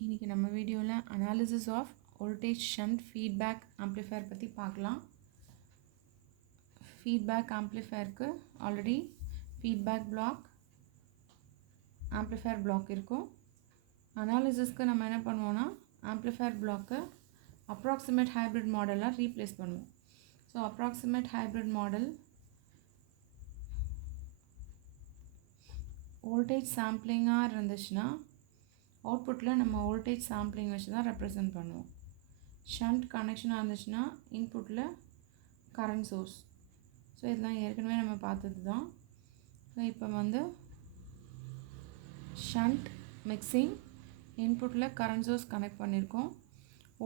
இன்றைக்கி நம்ம வீடியோவில் analysis of voltage shunt feedback amplifier பற்றி பார்க்கலாம். ஃபீட்பேக் ஆம்ப்ளிஃபையருக்கு already feedback block, amplifier block இருக்கும். அனாலிசிஸ்க்கு நம்ம என்ன பண்ணுவோன்னா ஆம்ப்ளிஃபையர் பிளாக்கு அப்ராக்சிமேட் ஹைப்ரிட் மாடலாக ரீப்ளேஸ் பண்ணுவோம். So approximate hybrid model voltage சாம்பிளிங்காக இருந்துச்சுன்னா அவுட்புட்டில் நம்ம வோல்டேஜ் சாம்பிளிங் வச்சு தான் ரெப்ரசன்ட் பண்ணுவோம். ஷண்ட் கனெக்ஷனாக இருந்துச்சுன்னா இன்புட்டில் கரண்ட் சோர்ஸ். ஸோ இதெல்லாம் ஏற்கனவே நம்ம பார்த்தது தான். ஸோ இப்போ வந்து ஷண்ட் மிக்சிங், இன்புட்டில் கரண்ட் சோர்ஸ் கனெக்ட் பண்ணியிருக்கோம்.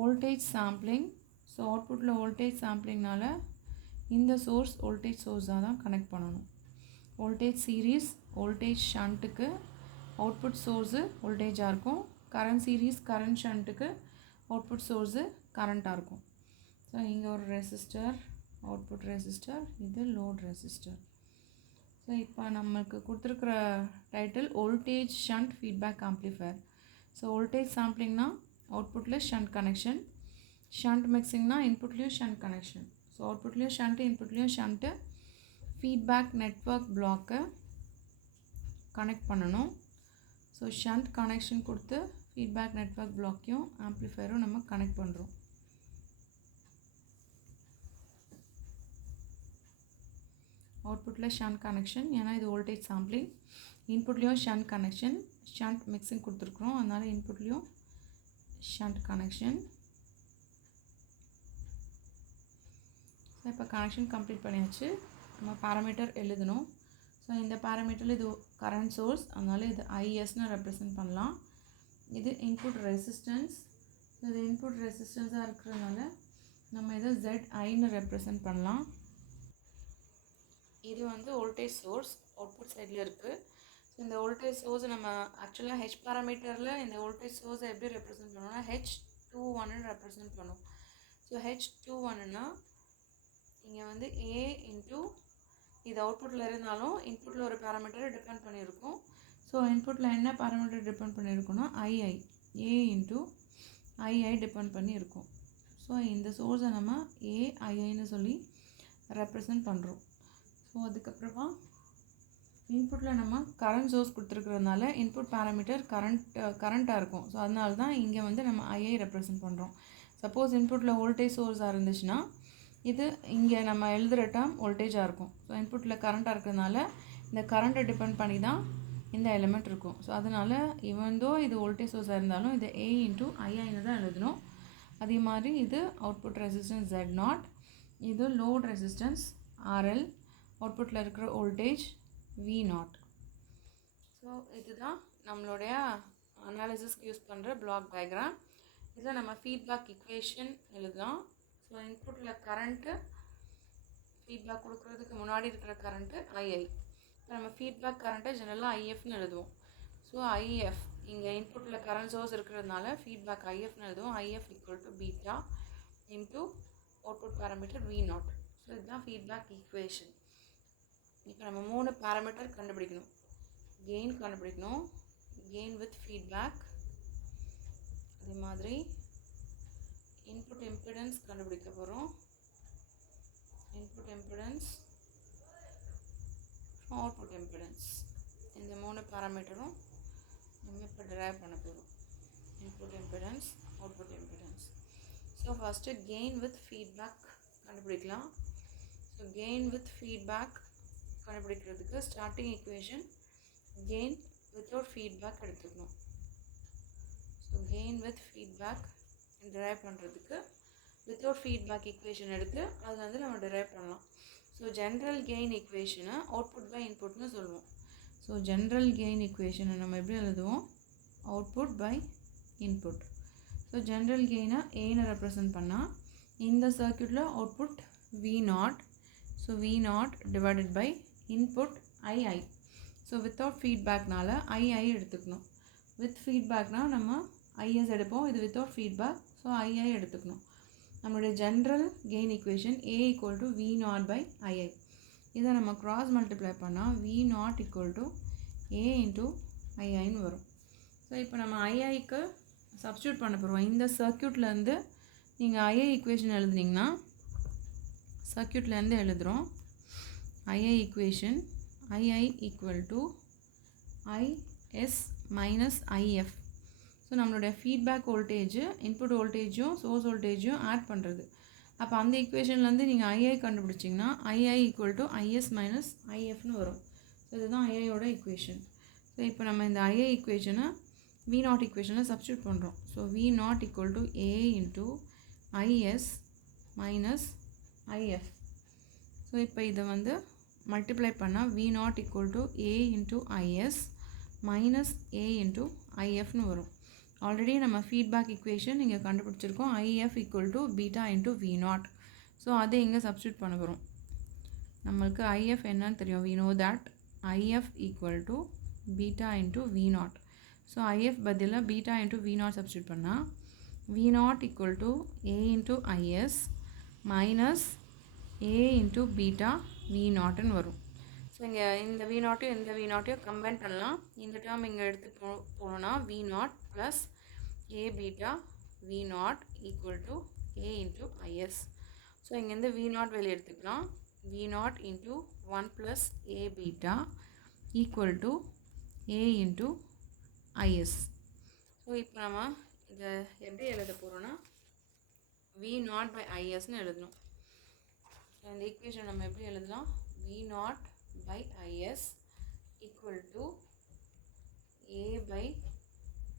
வோல்டேஜ் சாம்பிளிங், ஸோ அவுட்புட்டில் வோல்டேஜ் சாம்பிளிங்னால இந்த சோர்ஸ் வோல்டேஜ் சோர்ஸாக தான் கனெக்ட் பண்ணணும். வோல்டேஜ் சீரீஸ், வோல்டேஜ் ஷண்ட்டுக்கு அவுட்புட் சோர்ஸு வோல்டேஜாக இருக்கும். கரண்ட் சீரீஸ், கரண்ட் ஷண்ட்டுக்கு அவுட்புட் சோர்ஸு கரண்ட்டாக இருக்கும். ஸோ இங்கே ஒரு ரெசிஸ்டர், அவுட்புட் ரெசிஸ்டர், இது லோட் ரெசிஸ்டர். ஸோ இப்போ நமக்கு கொடுத்துருக்குற title voltage shunt feedback amplifier. So voltage சாம்பிளிங்னா அவுட்புட்டில் ஷண்ட் கனெக்ஷன், ஷண்ட் மிக்சிங்னா இன்புட்லேயும் ஷண்ட் கனெக்ஷன். ஸோ அவுட்புட்லேயும் ஷண்ட்டு, இன்புட்லேயும் ஷண்ட்டு, ஃபீட்பேக் நெட்வொர்க் பிளாக்கை கனெக்ட் பண்ணணும். ஸோ ஷண்ட் கனெக்ஷன் கொடுத்து ஃபீட்பேக் நெட்வொர்க் பிளாக்கையும் ஆம்ப்ளிஃபையரும் நம்ம கனெக்ட் பண்ணுறோம். அவுட்புட்டில் ஷண்ட் கனெக்ஷன், ஏன்னா இது வோல்டேஜ் சாம்பிளிங். இன்புட்லேயும் ஷண்ட் கனெக்ஷன், ஷண்ட் மிக்சிங் கொடுத்துருக்குறோம், அதனால் இன்புட்லேயும் ஷண்ட் கனெக்ஷன். ஸோ இப்போ கனெக்ஷன் கம்ப்ளீட் பண்ணியாச்சு. நம்ம பேராமீட்டர் எழுதணும். ஸோ இந்த பேராமீட்டரில் இது கரண்ட் சோர்ஸ், அதனால் இது ஐஎஸ்னு ரெப்ரசன்ட் பண்ணலாம். இது இன்புட் ரெசிஸ்டன்ஸ். ஸோ இது இன்புட் ரெசிஸ்டன்ஸாக இருக்கிறதுனால நம்ம இதை ZIன்னு ரெப்ரசன்ட் பண்ணலாம். இது வந்து வோல்டேஜ் சோர்ஸ் அவுட்புட் சைடில் இருக்குது. ஸோ இந்த வோல்டேஜ் சோர்ஸ் நம்ம ஆக்சுவலாக ஹெச் பேராமீட்டரில் இந்த வோல்டேஜ் சோர்ஸை எப்படி ரெப்ரசன்ட் பண்ணோம்னா H21 ரெப்ரசன்ட் பண்ணும். ஸோ H21னா இங்கே வந்து A இன்ட்டு இது அவுட்புட்டில் இருந்தாலும் இன்புட்டில் ஒரு பேராமீட்டரை டிபெண்ட் பண்ணியிருக்கும். ஸோ இன்புட்டில் என்ன பேராமீட்டர் டிபெண்ட் பண்ணியிருக்குன்னா II, A into II depend பண்ணியிருக்கும். ஸோ இந்த சோர்ஸை நம்ம AIIன்னு சொல்லி ரெப்ரசன்ட் பண்ணுறோம். ஸோ அதுக்கப்புறமா இன்புட்டில் நம்ம கரண்ட் சோர்ஸ் கொடுத்துருக்கிறதுனால இன்புட் பேராமீட்டர் கரண்ட்டாக இருக்கும். ஸோ அதனால தான் இங்கே வந்து நம்ம II ரெப்ரசன்ட் பண்ணுறோம். சப்போஸ் இன்புட்டில் வோல்டேஜ் சோர்ஸாக இருந்துச்சுன்னா இது இங்கே நம்ம எழுதுகிற டேர்ம் வோல்டேஜாக இருக்கும். ஸோ இன்புட்டில் கரண்ட்டாக இருக்கிறதுனால இந்த கரண்ட்டை டிபெண்ட் பண்ணி தான் இந்த எலிமெண்ட் இருக்கும். ஸோ அதனால் இவந்தோ இது வோல்டேஜ் சோர்ஸாக இருந்தாலும் இது A இன்ட்டு IIன்னு தான் எழுதணும். அதே மாதிரி இது அவுட்புட் ரெசிஸ்டன்ஸ் Z0, இது லோட் ரெசிஸ்டன்ஸ் RL, அவுட்புட்டில் இருக்கிற வோல்டேஜ் V0. ஸோ இதுதான் நம்மளுடைய அனாலிசிஸ்க்கு யூஸ் பண்ணுற பிளாக் டயக்ராம். இதில் நம்ம ஃபீட்பேக் இக்குவேஷன் எழுதலாம். ஸோ இன்புட்டில் கரண்ட்டு, ஃபீட்பேக் கொடுக்குறதுக்கு முன்னாடி இருக்கிற கரண்ட்டு II. இப்போ நம்ம ஃபீட்பேக் கரண்ட்டை ஜெனரலாக IFன்னு எழுதுவோம். ஸோ IF இங்கே இன்புட்டில் கரண்ட் சோர்ஸ் இருக்கிறதுனால ஃபீட்பேக் IFன்னு எழுதுவோம். IF equal to beta into output parameter V0. So இதுதான் ஃபீட்பேக் ஈக்குவேஷன். இப்போ நம்ம 3 பேராமீட்டர் கண்டுபிடிக்கணும். கெயின் கண்டுபிடிக்கணும், கெயின் வித் ஃபீட்பேக். அதே மாதிரி இன்புட் இம்பிடன்ஸ் கண்டுபிடிக்க போகிறோம். இன்புட் இம்பிடன்ஸ், அவுட்புட் இம்பிடன்ஸ், இந்த 3 பேராமீட்டரும் நம்ம இப்போ டிரைவ் பண்ண போகிறோம். Input impedance, output impedance. So first gain with feedback கண்டுபிடிக்கலாம். ஸோ கெயின் வித் ஃபீட்பேக் கண்டுபிடிக்கிறதுக்கு starting equation gain without feedback எடுத்துக்கணும். So gain with feedback derive பண்ணுறதுக்கு வித்தவுட் ஃபீட்பேக் ஈக்குவேஷன் எடுத்து அது வந்து நம்ம டிரைவ் பண்ணலாம். ஸோ ஜென்ரல் கெயின் ஈக்குவேஷனை அவுட்புட் பை இன்புட்னு சொல்லுவோம். ஸோ ஜென்ரல் கெயின் ஈக்குவேஷனை நம்ம எப்படி எழுதுவோம்? Output by input. So general கெயினை ஏன்னு ரெப்ரசன்ட் பண்ணால் இந்த சர்க்யூட்டில் output V0. So V0 divided by input II. So without ஃபீட்பேக்னால II எடுத்துக்கணும். வித் ஃபீட்பேக்னால் நம்ம IS எடுப்போம். இது வித்தவுட் ஃபீட்பேக், ஸோ II எடுத்துக்கணும். நம்மளுடைய general gain equation A equal to V0 by II. இதை நம்ம கிராஸ் மல்டிப்ளை பண்ணால் V0 equal to A into IIன்னு வரும். ஸோ இப்போ நம்ம IIக்கு சப்ஸ்டியூட் பண்ண போகிறோம். இந்த சர்க்யூட்லேருந்து நீங்கள் ஐஏ ஈக்குவேஷன் எழுதுனீங்கன்னா சர்க்யூட்லேருந்து எழுதுகிறோம். IA equation II equal to IS minus IF. So நம்மளுடைய ஃபீட்பேக் வோல்டேஜ் இன்புட் வோல்டேஜும் சோர்ஸ் வோல்டேஜும் ஆட் பண்ணுறது. அப்போ அந்த ஈக்குவேஷன்லேருந்து நீங்கள் ஐஐ கண்டுபிடிச்சிங்கன்னா II equal to IS minus ஐஎஃப்னு வரும். ஸோ இதுதான் ஐஐயோட ஈக்குவேஷன். ஸோ இப்போ நம்ம இந்த ஐஏ ஈக்குவேஷனை வி நாட் ஈக்குவேஷனை சப்ஸ்டியூட் பண்ணுறோம். So V naught equal to A into IS minus IF. So இப்போ இதை வந்து மல்டிப்ளை பண்ணால் V naught equal to A into IS minus A into ஐஎஃப்னு வரும். ஆல்ரெடி நம்ம ஃபீட்பேக் ஈக்குவேஷன் இங்கே கண்டுபிடிச்சிருக்கோம். IF equal to beta into V naught. So அதை இங்கே சப்ஸ்டியூட் பண்ண வரும். நம்மளுக்கு ஐஎஃப் என்னன்னு தெரியும். We know that IF equal to beta into V naught. So IF பதிலாக beta into V naught substitute பண்ணால் V naught equal to A into IS minus A into beta V நாட்டுன்னு வரும். So இங்கே இந்த we நாட்டையும் இந்த we நாட்டையும் combine பண்ணலாம். இந்த டேர்ம் இங்கே எடுத்து போனோன்னா V naught plus A beta V naught equal to A into IS. So இங்கேருந்து வி நாட் வெளியே எடுத்துக்கலாம். V naught into 1 plus A beta equal to A into IS. So இப்போ நம்ம இதை எப்படி எழுத போகிறோன்னா வி நாட் பை ஐஎஸ்ன்னு எழுதணும். ஸோ இந்த ஈக்குவேஷன் நம்ம எப்படி எழுதலாம்? V naught by IS equal to A by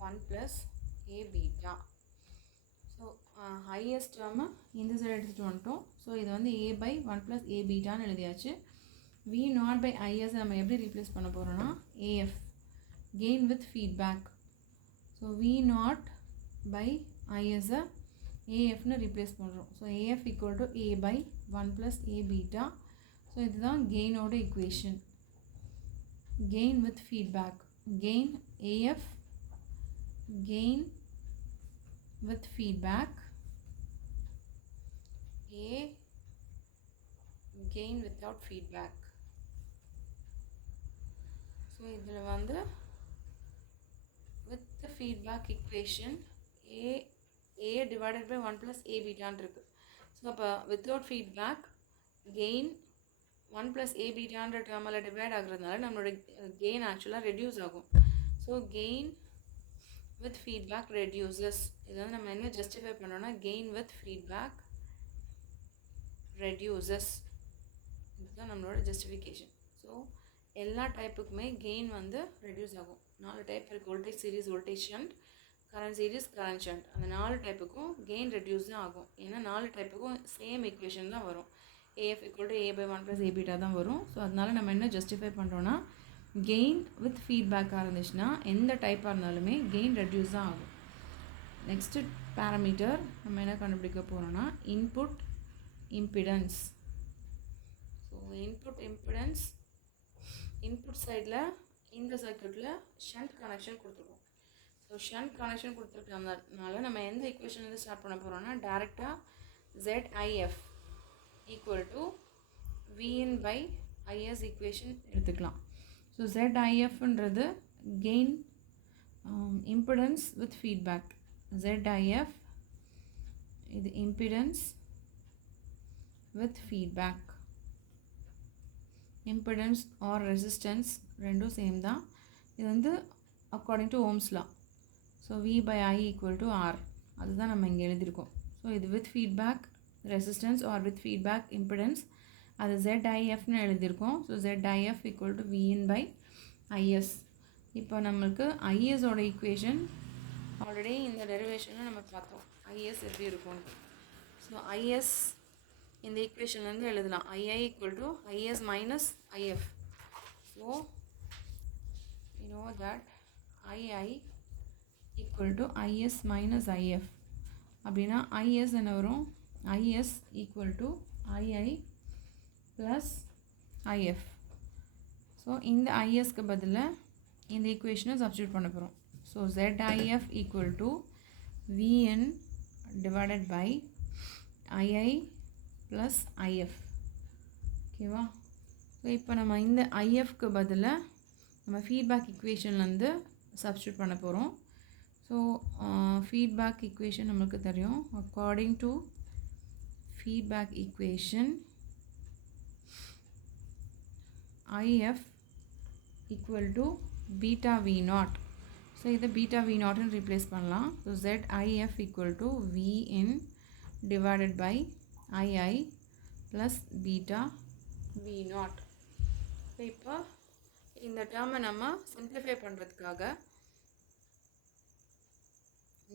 1 plus A beta. So IS டேர்மை இந்த சைடு எடுத்துகிட்டு வந்துட்டோம். ஸோ இதை வந்து ஏ பை 1 ப்ளஸ் ஏ பீட்டான்னு எழுதியாச்சு. வி நாட் பை ஐஎஸ் நம்ம எப்படி ரீப்ளேஸ் பண்ண போகிறோன்னா AF gain with feedback. So V naught by ஐஎஸ்ஸை ஏஎஃப்னு ரீப்ளேஸ் பண்ணுறோம். So AF equal to A by 1 plus A beta. So இதுதான் கெயினோட equation. Gain with feedback. Gain AF gain with feedback A gain without feedback. So இதில் வந்து with feedback equation A divided by 1 plus A பீட்டான்னு இருக்குது. So அப்போ without feedback gain 1 plus A பீட்டான்ற டேர்மில் divide ஆகுறதுனால நம்மளோட கெயின் ஆக்சுவலாக ரெடியூஸ் ஆகும். So gain with feedback reduces. இது வந்து நம்ம என்ன ஜஸ்டிஃபை பண்ணோன்னா கெயின் வித் ஃபீட்பேக் ரெடியூசஸ். இதுதான் நம்மளோட ஜஸ்டிஃபிகேஷன். ஸோ எல்லா டைப்புக்குமே கெயின் வந்து ரெடியூஸ் ஆகும். 4 டைப் இருக்குது. Voltage series, voltage shunt, current series, current shunt. அந்த 4 டைப்புக்கும் கெயின் ரெடியூஸ் தான் ஆகும். ஏன்னா 4 டைப்புக்கும் சேம் ஈக்குவேஷன் தான் வரும். AF equal to A by 1 plus A beta தான் வரும். ஸோ அதனால நம்ம என்ன ஜஸ்டிஃபை பண்ணுறோன்னா கெயின் வித் ஃபீட்பேக்காக இருந்துச்சுன்னா எந்த டைப்பாக இருந்தாலுமே கெயின் ரெடியூஸ் தான் ஆகும். நெக்ஸ்ட்டு பேராமீட்டர் நம்ம என்ன கண்டுபிடிக்க போகிறோன்னா input impedance. So input impedance input சைடில் இந்த சர்க்யூட்டில் ஷண்ட் கனெக்ஷன் கொடுத்துருக்கோம். ஸோ ஷண்ட் கனெக்ஷன் கொடுத்துருக்கனால நம்ம எந்த ஈக்குவேஷன்லேருந்து ஸ்டார்ட் பண்ண போகிறோம்னா டேரெக்டாக ZIF equal to V N by I S equation எடுத்துக்கலாம். ஸோ ZIFன்றது gain impedance with feedback. ZIF இது impedance with feedback. Impedance or resistance ரெண்டும் சேம் தான். இது வந்து according to Ohm's law. So V by I equal to R. அதுதான் நம்ம இங்கே எழுதியிருக்கோம். ஸோ இது with feedback resistance or with feedback impedance. அது ZIFன்னு எழுதியிருக்கோம். So ZIF equal to VN by IS. இப்போ நம்மளுக்கு ஐஎஸோட ஈக்குவேஷன் ஆல்ரெடி இந்த டெரிவேஷனில் நம்ம பார்த்தோம். ஐஎஸ் எப்படி இருக்கும். ஸோ ஐஎஸ் இந்த ஈக்குவேஷன்லேருந்து எழுதலாம். II equal to IS minus IF. So you know that II equal to IS minus IF. அப்படின்னா ஐஎஸ் என்ன வரும்? IS equal to II plus IF. So இந்த ஐஎஸ்க்கு பதிலாக இந்த ஈக்குவேஷனை சப்ஸ்டியூட் பண்ண போகிறோம். So ZIF equal to VN divided by II plus IF. ஓகேவா? ஸோ இப்போ நம்ம இந்த ஐஎஃப்க்கு பதிலாக நம்ம ஃபீட்பேக் ஈக்குவேஷன்லேருந்து சப்ஸ்டியூட் பண்ண போகிறோம். ஸோ ஃபீட்பேக் ஈக்குவேஷன் நம்மளுக்கு தெரியும். According to feedback equation IF equal to beta V naught. So இதை பீட்டா V நாட்னு ரீப்ளேஸ் பண்ணலாம். So ZIF equal to VN divided by II plus beta V naught. So இப்போ இந்த டேர்மை நம்ம சிம்பிளிஃபை பண்ணுறதுக்காக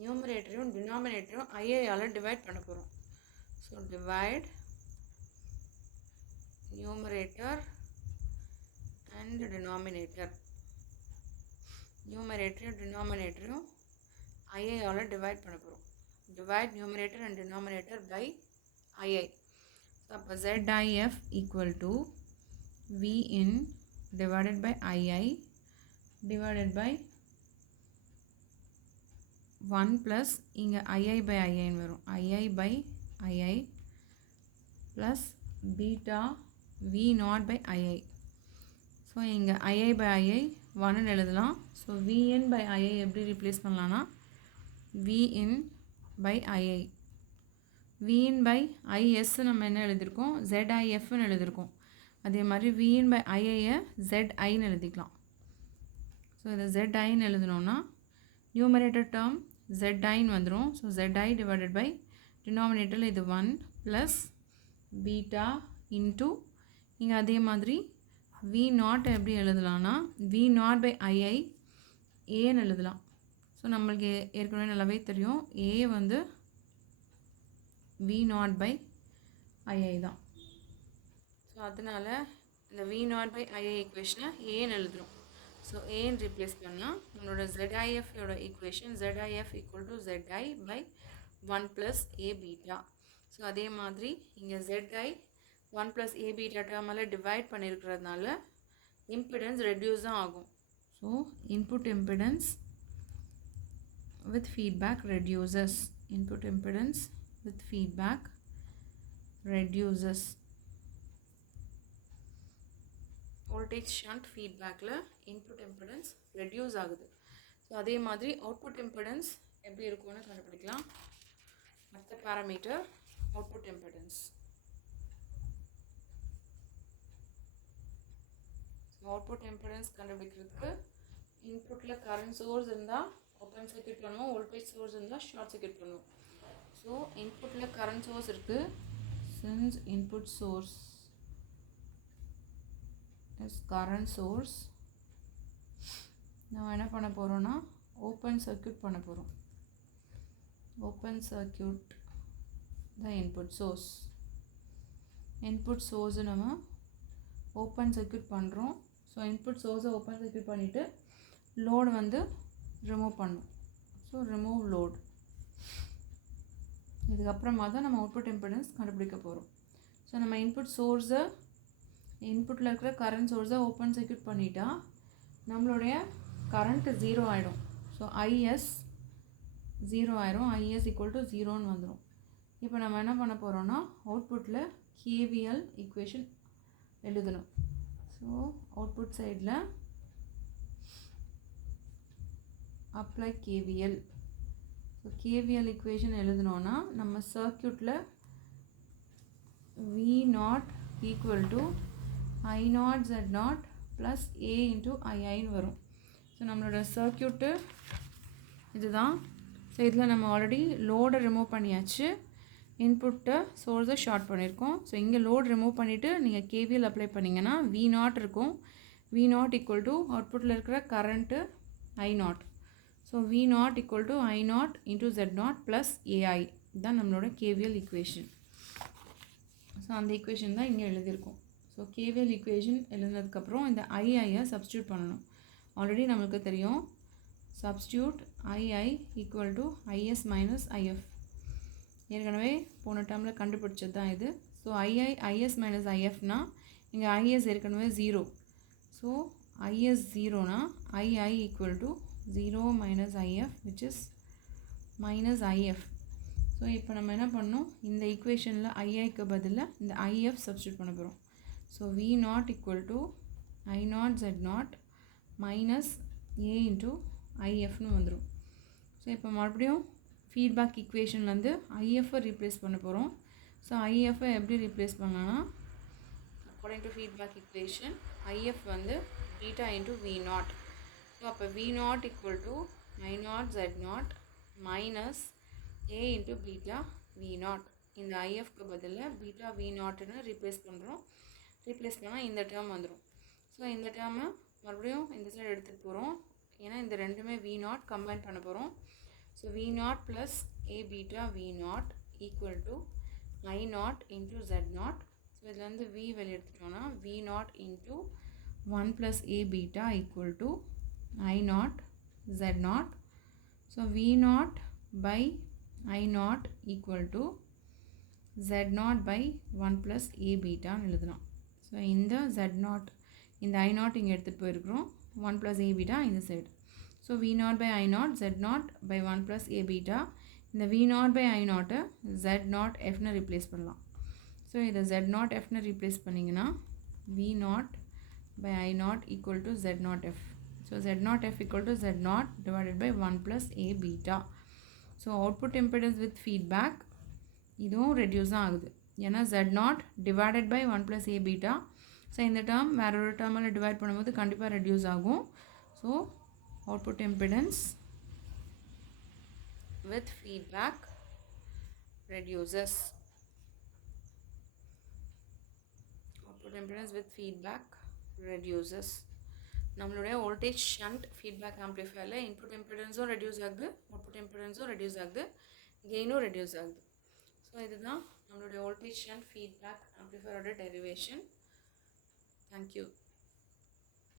நியூமரேட்டரையும் டினாமினேட்டரையும் ஐயால் divide பண்ண போகிறோம். So divide numerator and denominator. Numerator denominator II ஆல டிவைட் பண்ண போகிறோம். Divide numerator and denominator by II. So அப்போ ZIF equal to VN divided by II divided by 1 plus இங்கே II by II வரும். II by II plus beta V naught by II. So இங்கே II by II 1 எழுதலாம். So VN by II எப்படி replace பண்ணலான்னா VN by II. VN by IS நம்ம என்ன எழுதியிருக்கோம், ZIFன்னு எழுதியிருக்கோம். அதே மாதிரி VN by IIயை ZIன்னு எழுதிக்கலாம். ஸோ இதை ZIன்னு எழுதினோன்னா நியூமரேட்டர் டேர்ம் ZIன்னு வந்துடும். ஸோ ZI டிவைடட் பை டினாமினேட்டரில் இது 1 ப்ளஸ் பீட்டா இன்ட்டு இங்கே அதே மாதிரி V நாட் எப்படி எழுதலாம்னா V நாட் பை II ஏன்னு எழுதலாம். ஸோ நம்மளுக்கு ஏற்கனவே நல்லாவே தெரியும் A வந்து V நாட் பை II தான். ஸோ அதனால் இந்த V நாட் பை II ஈக்குவேஷனை ஏன்னு எழுதுகிறோம். ஸோ ஏன்னு ரீப்ளேஸ் பண்ணால் நம்மளோட ZIFயோட equation ZIF equal to ZI by 1 plus A beta. So அதே மாதிரி இங்கே ZI 1 plus A beta term divide பண்ணிருக்கிறதுனால impedance reduce தான் ஆகும். So input impedance with feedback reduces. Input impedance with feedback reduces. Voltage shunt feedbackல input impedance reduce ஆகுது. So அதே மாதிரி output impedance எப்படி இருக்கும்னு கண்டுபிடிக்கலாம். அடுத்த parameter output impedance. Output impedance கண்டுபிடிக்கிறதுக்கு இன்புட்டில் கரண்ட் சோர்ஸ் இருந்தால் ஓப்பன் சர்க்யூட் பண்ணுவோம், வோல்டேஜ் சோர்ஸ் இருந்தால் ஷார்ட் சர்க்யூட் பண்ணுவோம். ஸோ இன்புட்டில் கரண்ட் சோர்ஸ் இருக்குது. Since input source is current source, நம்ம என்ன பண்ண போகிறோன்னா ஓப்பன் சர்க்யூட் பண்ண போகிறோம். Open circuit the input source. Input source நம்ம ஓப்பன் சர்க்யூட் பண்ணுறோம். ஸோ இன்புட் சோர்ஸை ஓப்பன் சர்க்யூட் பண்ணிவிட்டு லோடு வந்து ரிமூவ் பண்ணும். So remove load. இதுக்கப்புறமா தான் நம்ம அவுட்புட் இம்பிடன்ஸ் கண்டுபிடிக்க போகிறோம். ஸோ நம்ம இன்புட் சோர்ஸை இன்புட்டில் இருக்கிற கரண்ட் சோர்ஸை ஓப்பன் சர்க்யூட் பண்ணிட்டா நம்மளுடைய கரண்ட் 0 ஆகிடும். ஸோ IS 0 ஆயிரும். IS ஈக்குவல் டு 0ன்னு வந்துடும். இப்போ நம்ம என்ன பண்ண போகிறோன்னா அவுட்புட்டில் KVL ஈக்குவேஷன் எழுதணும். ஸோ அவுட்புட் சைடில் apply KVL. So KVL equation எழுதணுன்னா நம்ம சர்க்யூட்டில் V naught equal to I naught Z naught plus A into IIன்னு வரும். ஸோ நம்மளோட சர்க்யூட்டு இதுதான். ஸோ இதில் நம்ம ஆல்ரெடி லோடை ரிமூவ் பண்ணியாச்சு, இன்புட்டை சோர்ஸை ஷார்ட் பண்ணியிருக்கோம். ஸோ இங்கே லோட் ரிமூவ் பண்ணிவிட்டு நீங்கள் KVL அப்ளை பண்ணிங்கன்னா V நாட் இருக்கும். V நாட் ஈக்குவல் டு அவுட்புட்டில் இருக்கிற current I not. So V naught equal to I not into Z naught plus AI இதுதான் நம்மளோட KVL ஈக்குவேஷன். ஸோ அந்த ஈக்குவேஷன் தான் இங்கே எழுதியிருக்கோம். ஸோ KVL ஈக்குவேஷன் எழுதினதுக்கப்புறம் இந்த IIயை சப்ஸ்டியூட் பண்ணணும். ஆல்ரெடி நம்மளுக்கு தெரியும் substitute II equal to IS minus IF. ஏற்கனவே போன டேர்மில் கண்டுபிடிச்சது தான் இது. ஸோ IS மைனஸ் IFனா இங்கே IS ஏற்கனவே 0. So IS 0னா II equal to 0 minus IF which is minus IF. So இப்போ நம்ம என்ன பண்ணோம், இந்த ஈக்குவேஷனில் IIக்கு பதிலாக இந்த IF சப்ஸ்டியூட் பண்ண போகிறோம். So V naught equal to I naught Z naught minus A into IFன்னு வந்துடும். ஸோ இப்போ மறுபடியும் ஃபீட்பேக் ஈக்குவேஷன்லேருந்து ஐஎஃப்பை ரீப்ளேஸ் பண்ண போகிறோம். ஸோ ஐஎஃப்பை எப்படி ரீப்ளேஸ் பண்ணலான்னா according to feedback equation IF வந்து beta into V naught. So அப்போ V naught equal to I naught Z naught minus A into beta V naught. இந்த ஐஎஃப்க்கு பதில் பீட்டா வி நாட்னு ரீப்ளேஸ் பண்ணுறோம். ரீப்ளேஸ் பண்ணால் இந்த டேர்ம் வந்துடும். ஸோ இந்த டேர்மை மறுபடியும் இந்த சைடு எடுத்துகிட்டு போகிறோம். ஏன்னா இந்த ரெண்டுமே வி நாட் கம்பைன் பண்ண போகிறோம். So V naught plus A beta V naught equal to I naught into Z naught. So இதில் வந்து வி வெளியே எடுத்துட்டோன்னா V naught into 1 plus A beta equal to I naught Z naught. So V naught by I naught equal to Z naught by 1 plus A பீட்டான்னு எழுதலாம். So இந்த z not இந்த I not இங்கே எடுத்துகிட்டு போயிருக்கிறோம். 1 plus A beta இந்த side. So V naught by I naught Z naught by 1 plus A beta. இந்த V naught by I நாட்டை ஜெட் நாட் எஃப்னு ரீப்ளேஸ் பண்ணலாம். ஸோ இதை ஜெட் நாட் எஃப்னு ரீப்ளேஸ் பண்ணிங்கன்னா V naught by I naught equal to Z naught F. So Z naught F equal to Z naught divided by 1 plus A beta. So output impedance with feedback இதுவும் reduce தான் ஆகுது. ஏன்னா Z naught divided by 1 plus A beta. So இந்த term வேற ஒரு டேர்மில் divide பண்ணும்போது கண்டிப்பாக ரெடியூஸ் ஆகும். So output impedance with feedback reduces. Output impedance with feedback reduces. நம்மளுடைய வோல்டேஜ் ஷண்ட் ஃபீட்பேக் ஆம்ப்ளிஃபையரில் இன்புட் இம்பிடன்ஸும் ரெடியூஸ் ஆகுது, அவுட்புட் இம்பிடன்ஸும் ரெடியூஸ் ஆகுது, கெயினும் ரெடியூஸ் ஆகுது. ஸோ இதுதான் நம்மளுடைய வோல்டேஜ் ஷண்ட் ஃபீட்பேக் ஆம்ப்ளிஃபையரோட டெரிவேஷன். Thank you.